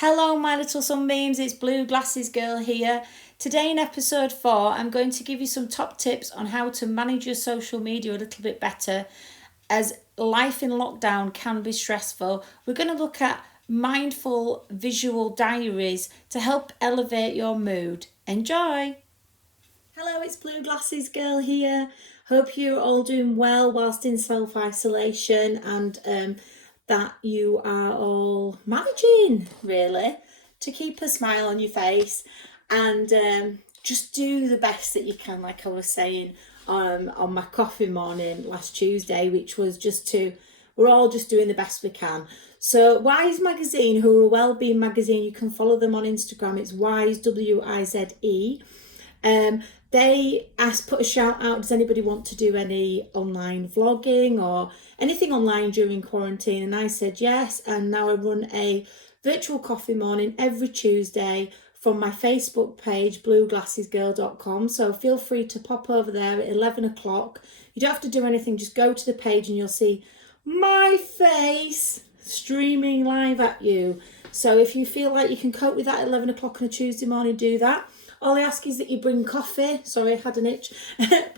Hello, my little sunbeams, it's Blue Glasses Girl here. Today, in episode 4, I'm going to give you some top tips on how to manage your social media a little bit better, as life in lockdown can be stressful. We're going to look at mindful visual diaries to help elevate your mood. Enjoy! Hello, it's Blue Glasses Girl here. Hope you're all doing well whilst in self-isolation and that you are all managing really to keep a smile on your face and just do the best that you can, like I was saying on my coffee morning last Tuesday, which was we're all just doing the best we can. So Wise Magazine, who are a wellbeing magazine, you can follow them on Instagram. It's Wise, WIZE. They put a shout out, does anybody want to do any online vlogging or anything online during quarantine? And I said yes, and now I run a virtual coffee morning every Tuesday from my Facebook page, blueglassesgirl.com. So feel free to pop over there at 11 o'clock. You don't have to do anything, just go to the page and you'll see my face streaming live at you. So if you feel like you can cope with that at 11 o'clock on a Tuesday morning, do that. All I ask is that you bring coffee. Sorry, I had an itch.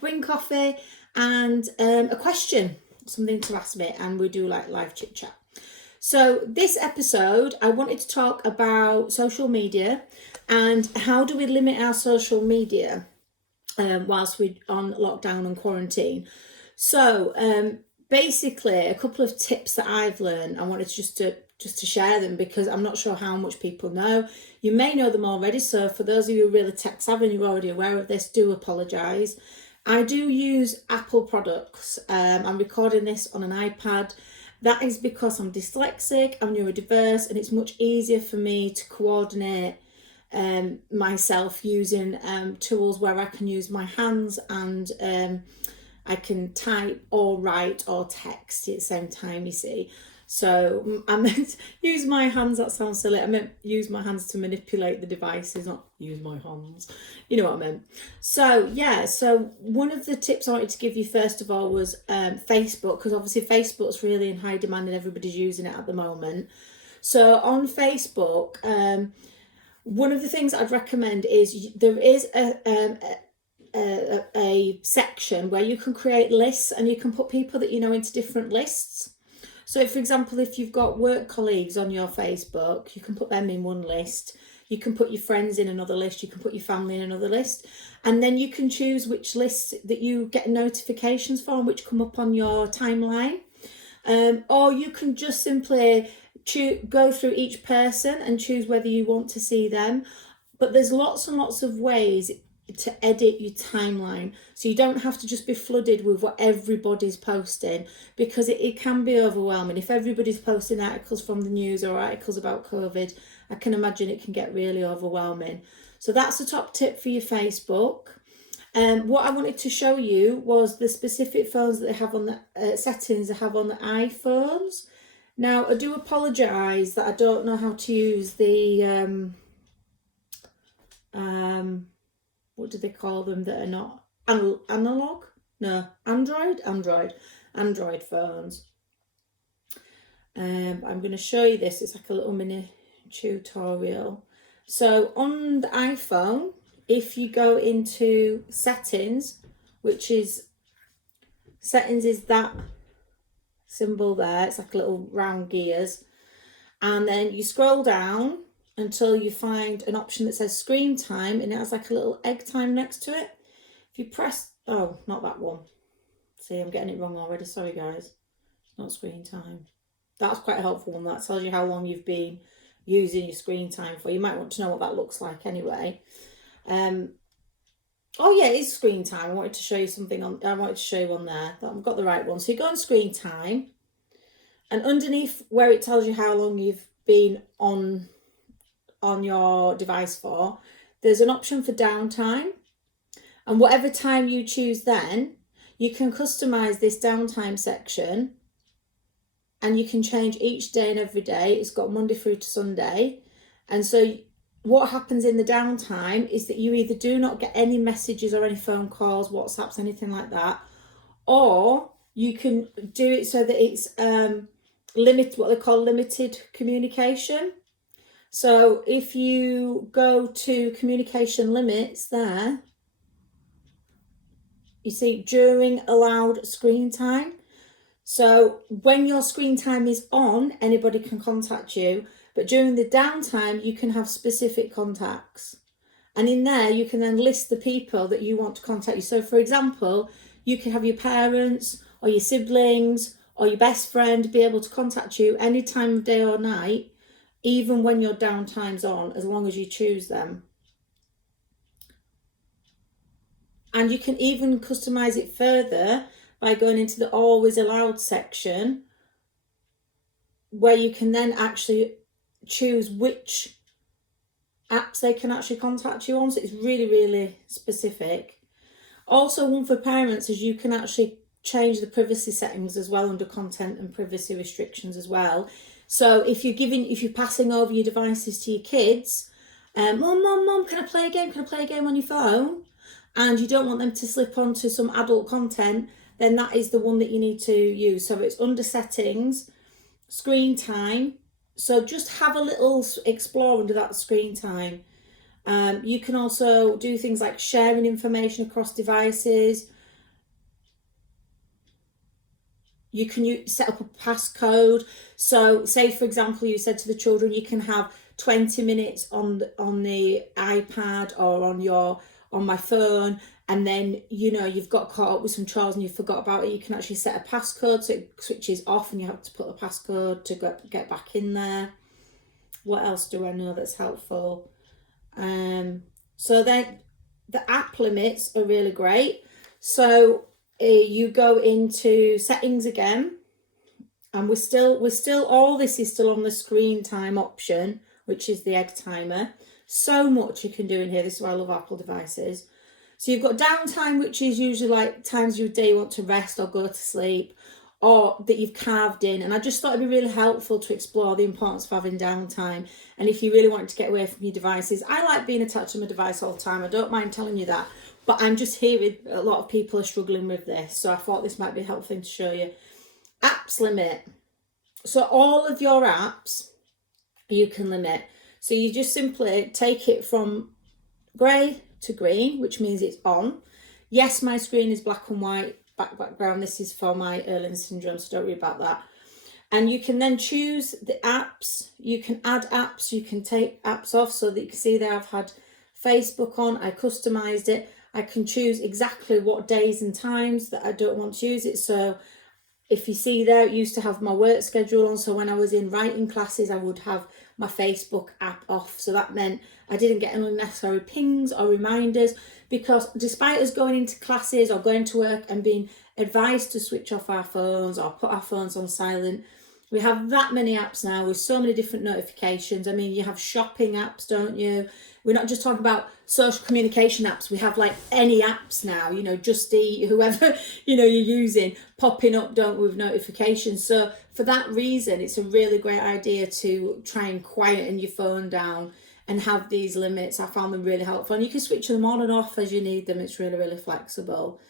Bring coffee and a question, something to ask me, and we do like live chit chat. So this episode, I wanted to talk about social media and how do we limit our social media whilst we're on lockdown and quarantine. So basically, a couple of tips that I've learned, I wanted just to share them because I'm not sure how much people know. You may know them already, so for those of you who are really tech savvy and you're already aware of this, do apologise. I do use Apple products. I'm recording this on an iPad. That is because I'm dyslexic, I'm neurodiverse, and it's much easier for me to coordinate myself using tools where I can use my hands and I can type or write or text at the same time, you see. So I meant use my hands, that sounds silly. I meant use my hands to manipulate the devices, not use my hands. You know what I meant. So yeah, so one of the tips I wanted to give you first of all was Facebook, because obviously Facebook's really in high demand and everybody's using it at the moment. So on Facebook, one of the things I'd recommend is there is a section where you can create lists and you can put people that you know into different lists. So for example, if you've got work colleagues on your Facebook, you can put them in one list. You can put your friends in another list. You can put your family in another list. And then you can choose which lists that you get notifications for and which come up on your timeline. Or you can just simply go through each person and choose whether you want to see them. But there's lots and lots of ways to edit your timeline, so you don't have to just be flooded with what everybody's posting, because it can be overwhelming. If everybody's posting articles from the news or articles about COVID, I can imagine it can get really overwhelming. So that's the top tip for your Facebook. What I wanted to show you was the specific phones that they have on the settings they have on the iPhones. Now I do apologise that I don't know how to use the what do they call them that are not analog? No, Android phones. I'm going to show you this. It's like a little mini tutorial. So on the iPhone, if you go into settings, settings is that symbol there. It's like a little round gears. And then you scroll down until you find an option that says screen time, and it has like a little egg time next to it. If you press, oh, not that one. See, I'm getting it wrong already. Sorry, guys. It's not screen time. That's quite a helpful one. That tells you how long you've been using your screen time for. You might want to know what that looks like anyway. Oh yeah, it is screen time. I wanted to show you something on. I wanted to show you on there. I've got the right one. So you go on screen time, and underneath where it tells you how long you've been on your device for, there's an option for downtime, and whatever time you choose, then you can customize this downtime section and you can change each day and every day. It's got Monday through to Sunday. And so what happens in the downtime is that you either do not get any messages or any phone calls, WhatsApps, anything like that, or you can do it so that it's what they call limited communication. So if you go to communication limits there, you see during allowed screen time. So when your screen time is on, anybody can contact you, but during the downtime, you can have specific contacts. And in there, you can then list the people that you want to contact you. So for example, you can have your parents or your siblings or your best friend be able to contact you any time of day or night, even when your downtime's on, as long as you choose them. And you can even customize it further by going into the always allowed section, where you can then actually choose which apps they can actually contact you on. So it's really, really specific. Also, one for parents is you can actually change the privacy settings as well under content and privacy restrictions as well. So if you're passing over your devices to your kids, mum, can I play a game? Can I play a game on your phone? And you don't want them to slip onto some adult content, then that is the one that you need to use. So it's under settings, screen time. So just have a little explore under that screen time. You can also do things like sharing information across devices. You can set up a passcode. So say, for example, you said to the children, you can have 20 minutes on the iPad or on my phone, and then you've got caught up with some chores and you forgot about it. You can actually set a passcode so it switches off and you have to put a passcode to get back in there. What else do I know that's helpful? So then the app limits are really great. So you go into settings again, and we're still all this is still on the screen time option, which is the egg timer. So much you can do in here. This is why I love Apple devices. So you've got downtime, which is usually like times of your day you want to rest or go to sleep, or that you've carved in. And I just thought it'd be really helpful to explore the importance of having downtime. And if you really want to get away from your devices, I like being attached to my device all the time. I don't mind telling you that. But I'm just hearing a lot of people are struggling with this. So I thought this might be a helpful thing to show you. Apps limit. So all of your apps, you can limit. So you just simply take it from grey to green, which means it's on. Yes, my screen is black and white background. This is for my Erling syndrome, so don't worry about that. And you can then choose the apps. You can add apps. You can take apps off, so that you can see there I've had Facebook on. I customized it. I can choose exactly what days and times that I don't want to use it. So if you see there, it used to have my work schedule on. So when I was in writing classes, I would have my Facebook app off. So that meant I didn't get any unnecessary pings or reminders, because despite us going into classes or going to work and being advised to switch off our phones or put our phones on silent, we have that many apps now with so many different notifications. I mean, you have shopping apps, don't you? We're not just talking about social communication apps. We have like any apps now, Just Eat, whoever, you're using, popping up, don't we, with notifications. So for that reason, it's a really great idea to try and quieten your phone down and have these limits. I found them really helpful. And you can switch them on and off as you need them. It's really, really flexible.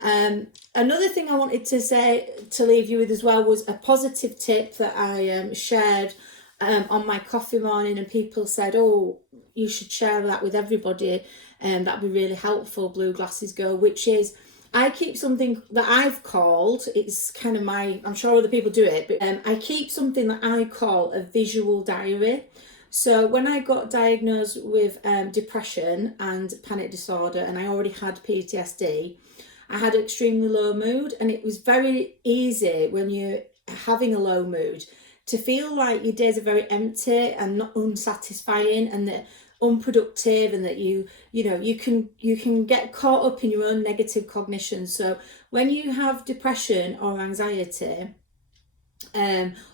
Another thing I wanted to leave you with as well was a positive tip that I shared on my coffee morning, and people said, oh, you should share that with everybody, and that'd be really helpful, Blue Glasses Girl, which is I keep something that I've called, it's kind of I'm sure other people do it, but I keep something that I call a visual diary. So when I got diagnosed with depression and panic disorder, and I already had PTSD, I had extremely low mood, and it was very easy when you're having a low mood to feel like your days are very empty and not unsatisfying and that unproductive, and that you can get caught up in your own negative cognition. So when you have depression or anxiety,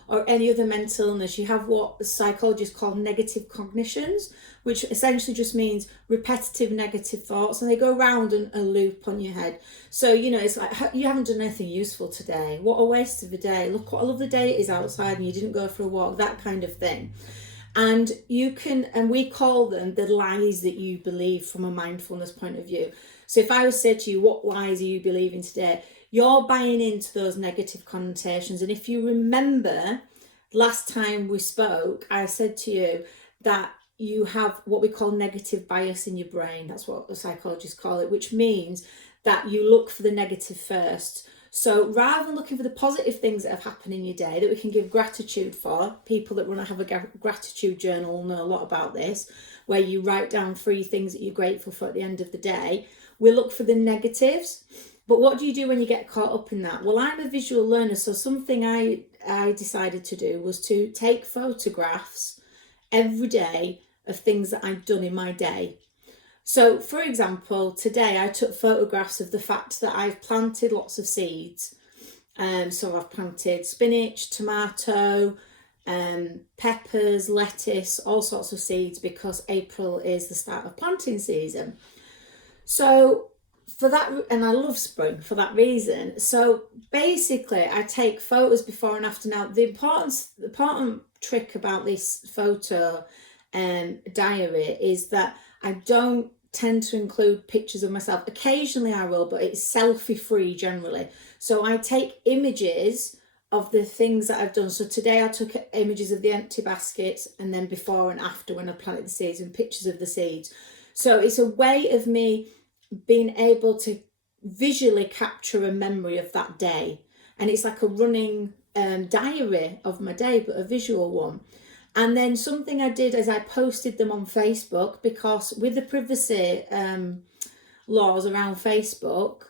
or any other mental illness, you have what psychologists call negative cognitions, which essentially just means repetitive negative thoughts, and they go round a loop on your head. So it's like, you haven't done anything useful today, what a waste of a day, look what a lovely day it is outside and you didn't go for a walk, that kind of thing. And we call them the lies that you believe from a mindfulness point of view. So if I was to say to you, what lies are you believing today? You're buying into those negative connotations. And if you remember last time we spoke, I said to you that you have what we call negative bias in your brain. That's what the psychologists call it, which means that you look for the negative first. So rather than looking for the positive things that have happened in your day that we can give gratitude for, people that want to have a gratitude journal know a lot about this, where you write down 3 things that you're grateful for at the end of the day. We look for the negatives. But what do you do when you get caught up in that? Well, I'm a visual learner, so something I decided to do was to take photographs every day of things that I've done in my day. So, for example, today I took photographs of the fact that I've planted lots of seeds. So I've planted spinach, tomato, peppers, lettuce, all sorts of seeds, because April is the start of planting season. So for that, and I love spring for that reason. So basically I take photos before and after. Now the important trick about this photo diary is that I don't tend to include pictures of myself. Occasionally I will, but it's selfie free generally. So I take images of the things that I've done. So today I took images of the empty baskets, and then before and after when I planted the seeds, and pictures of the seeds. So it's a way of me being able to visually capture a memory of that day. And it's like a running diary of my day, but a visual one. And then something I did is I posted them on Facebook, because with the privacy laws around Facebook,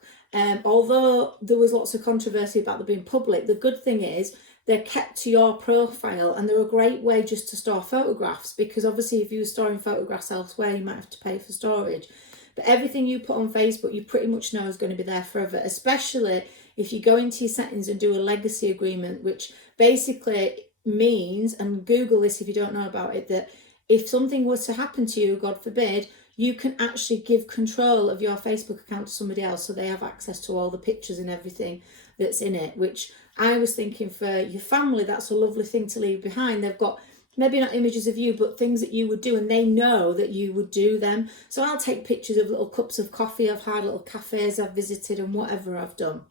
although there was lots of controversy about them being public, the good thing is they're kept to your profile, and they're a great way just to store photographs, because obviously if you were storing photographs elsewhere, you might have to pay for storage. But everything you put on Facebook, you pretty much know is going to be there forever, especially if you go into your settings and do a legacy agreement, which basically means, and Google this if you don't know about it, that if something was to happen to you, God forbid, you can actually give control of your Facebook account to somebody else, so they have access to all the pictures and everything that's in it, which I was thinking for your family, that's a lovely thing to leave behind. They've got maybe not images of you, but things that you would do, and they know that you would do them. So I'll take pictures of little cups of coffee I've had, little cafes I've visited, and whatever I've done.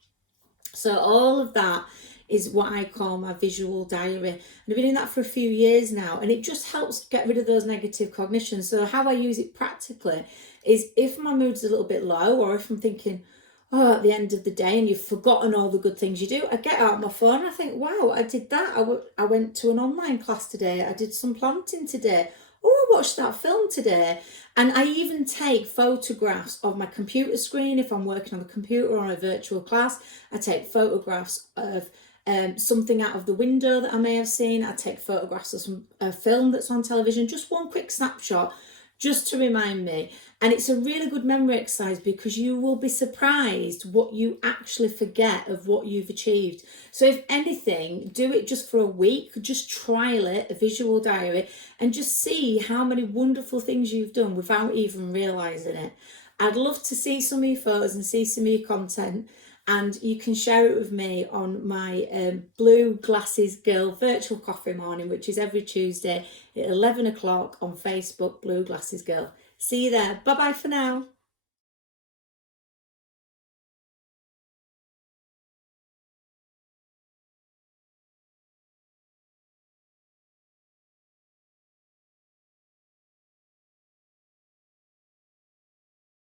So all of that is what I call my visual diary. And I've been doing that for a few years now, and it just helps get rid of those negative cognitions. So how I use it practically is, if my mood's a little bit low, or if I'm thinking, oh, at the end of the day, and you've forgotten all the good things you do, I get out my phone and I think, wow, I did that. I went to an online class today. I did some planting today. Oh, I watched that film today. And I even take photographs of my computer screen if I'm working on the computer or on a virtual class. I take photographs of something out of the window that I may have seen. I take photographs of some film that's on television, just one quick snapshot, just to remind me. And it's a really good memory exercise, because you will be surprised what you actually forget of what you've achieved. So if anything, do it just for a week, just trial it, a visual diary, and just see how many wonderful things you've done without even realising it. I'd love to see some of your photos and see some of your content, and you can share it with me on my Blue Glasses Girl virtual coffee morning, which is every Tuesday at 11 o'clock on Facebook, Blue Glasses Girl. See you there. Bye bye for now.